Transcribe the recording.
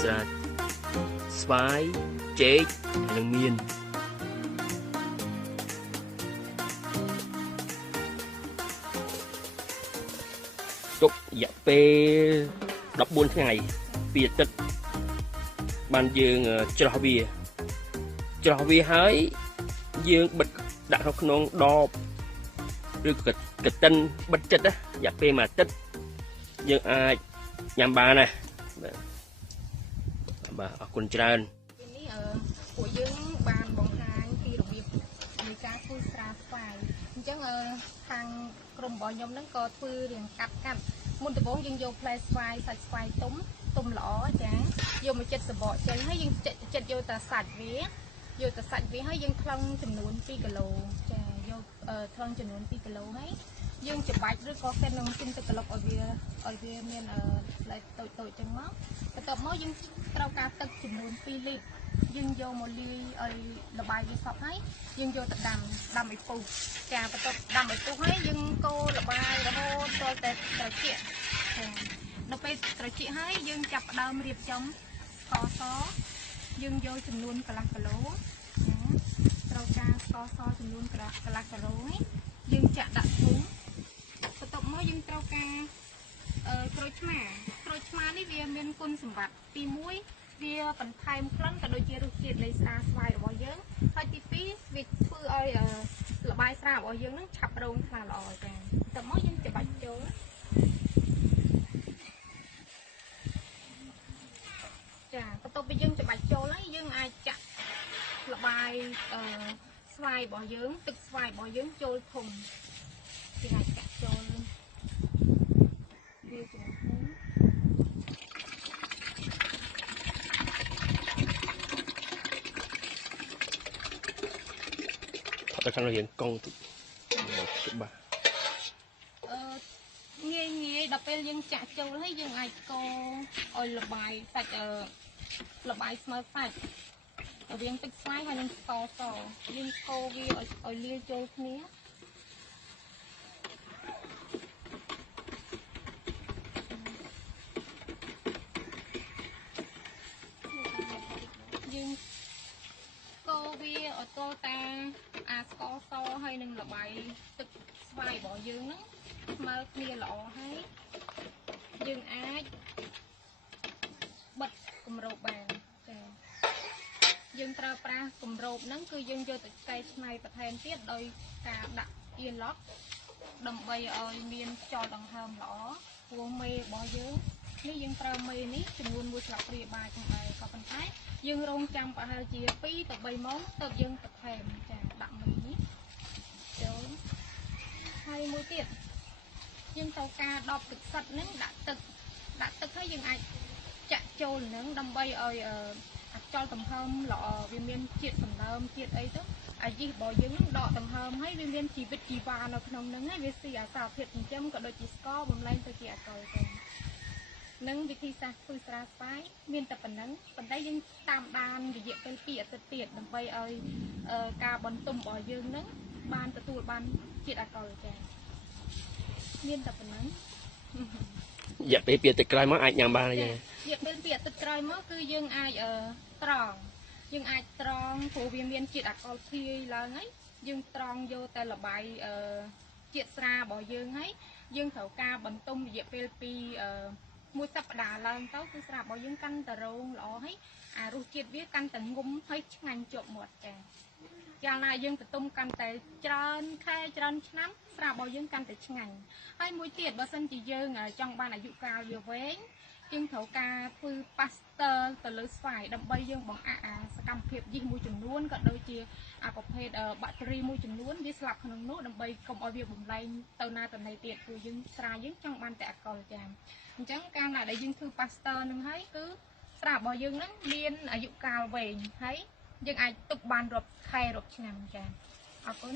ស្រាស្វាយចេកនិងមានទុករយៈពេល14ថ្ងៃពីអាទិត្យបានយើងច្រោះវាហើយយើងបិទដាក់ក្នុងដបឬកតិនបិទចិត្តណារយៈពេលមួយអាទិត្យយើងអាចញ៉ាំបានណាបាទអរគុណច្រើននេះពួកយើងបានបង្ហាញពីរបៀបនៃការធ្វើស្រាស្វាយអញ្ចឹងខាងក្រុមរបស់ខ្ញុំហ្នឹងក៏ធ្វើរៀងកាត់មុនដំបូងយើងយកផ្លែស្វាយសាច់ស្វាយទុំល្អចាយកមកចិតសបកចេញហើយយើងចិតយកតែសាច់វាហើយយើងថ្លឹងចំនួន2គីឡូចាយកថ្លឹងចំនួន2គីឡូហើយយើងច្របាច់ឬក៏គេនឹងជិះទឹកក្លុកឲ្យវាមានផ្លែតូចចឹងមកបន្ទាប់មកយើងត្រូវការទឹកចំនួន2លីត្រយើងយកមកលាយឲ្យល្បាយវាសព្វហើយយើងយកទៅដាំឲ្យពុះចាបន្ទាប់ដាំឲ្យពុះហើយយើងកូរល្បាយរហូតដល់តែត្រជាក់នៅពេលត្រជាក់ហើយយើងចាប់ផ្ដើមរៀបចំស្ករសយើងយកចំនួនកន្លះគីឡូត្រូវការស្ករសចំនួនកន្លះគីឡូនេះយើងចាក់ដាក់ធុងបន្ទាប់មកយើងត្រូវការក្រូចឆ្មានេះវាមានគុណសម្បត្តិទី1វាបន្ថែមក្លិនក៏ដូចជារសជាតិនៃស្រាស្វាយរបស់យើងហើយទី2វាធ្វើឲ្យល្បាយស្រារបស់យើងនឹងឆាប់រងថ្លាល្អចា៎បន្ទាប់មកយើងច្របាច់ចូលចាបន្ទាប់ពីយើងច្របាច់ចូលហើយយើងអាចចាក់ល្បាយស្វាយរបស់យើងទឹកស្វាយរបស់យើងចូលធុងយើងអាចចាក់ចូលវាចូលធុងថតទៅខាងរៀងកង់តិចបាទងាយដល់ពេលយើងចាក់ចូលហើយយើងអាចកូរឲ្យល្បាយសាច់ល្បាយស្មើសាច់រវាងទឹកស្វាយហើយនិងស្ករសយើងកូរវាឲ្យលាយចូលគ្នាយើងកូរវាឲ្យទាល់តែស្ករសហើយនិងល្បាយទឹកស្វាយរបស់យើងហ្នឹងស្មើគ្នាល្អហើយយើងអាចបិទគម្របបានចាយើងត្រូវប្រើគម្របហ្នឹងគឺយើងយកទៅកែច្នៃបន្ថែមទៀតដោយការដាក់អៀឡុកដើម្បីឲ្យមានខ្យល់ដង្ហើមល្អព្រោះមេរបស់យើងនេះយើងប្រើមេនេះចំនួន1ស្លាបព្រាបាយផងដែរក៏ប៉ុន្តែយើងរងចាំប្រហែលជា2ទៅ3ម៉ោងទើបយើងបន្ថែមចាដាក់មេនេះចូលហើយមួយទៀតយើងត្រូវការដបទឹកសិតហ្នឹងដាក់ទឹកហើយយើងអាចចាក់ចូលហ្នឹងដើម្បីឲ្យអាចលដង្ហើមល្អវាមានជាតិសំណើមជាតិអីទៅអាយីរបស់យើងហ្នឹងដកដង្ហើមហើយវាមានជីវិតជីវ៉ានៅក្នុងហ្នឹងហើយវាស៊ីអាសារធាតុចិញ្ចឹមក៏ដូចជាស្ករបំលែងទៅជាអាកុលទៅនឹងវិធីសាស្ត្រធ្វើស្រាស្វាយមានតែប៉ុណ្ណឹងប៉ុន្តែយើងតាមដានរយៈពេល2អាទិត្យទៀតដើម្បីឲ្យការបន្ទុំរបស់យើងហ្នឹងបានទទួលបានជាតិអាកុលចា៎មានតែប៉ុណ្ណឹងរយៈពេល2អាទិត្យក្រោយមកអាចញ៉ាំបានទេរយៈពេល2អាទិត្យក្រោយមកគឺយើងអាចត្រង់ព្រោះវាមានជាតិអាកុលភាយឡើងហើយយើងត្រង់យកតែល្បាយជាតិស្រារបស់យើងហើយយើងត្រូវការបន្ទុំរយៈពេលពី1សប្តាហ៍ឡើងទៅគឺស្រារបស់យើងកាន់តែរងល្អហើយអារសជាតិវាកាន់តែងុំហើយឆ្ងាញ់ជាប់មាត់ចា៎យ៉ាងណាយើងបន្ទុំកាន់តែច្រើនខែច្រើនឆ្នាំស្រារបស់យើងកាន់តែឆ្ងាញ់ហើយមួយទៀតបើសិនជាយើងចង់បានអាយុកាលវាវែងយើងត្រូវការធ្វើប៉ាស្ទ័រទៅលើស្វាយដើម្បីយើងបង្អាក់សកម្មភាពយីសមួយចំនួនក៏ដូចជាប្រភេទបាក់តេរីមួយចំនួនវាស្លាប់ក្នុងនោះដើម្បីកុំឲ្យវាបំលែងទៅណាទៅណីទៀតព្រោះយើងស្រាយើងចង់បានតែអាកុលចា៎អញ្ចឹងកាលណាដែលយើងធ្វើប៉ាស្ទ័រនឹងហើយគឺស្រារបស់យើងហ្នឹងមានអាយុកាលវែងហើយយើងអាចទុកបានរាប់ខែរាប់ឆ្នាំចា៎អរគុណ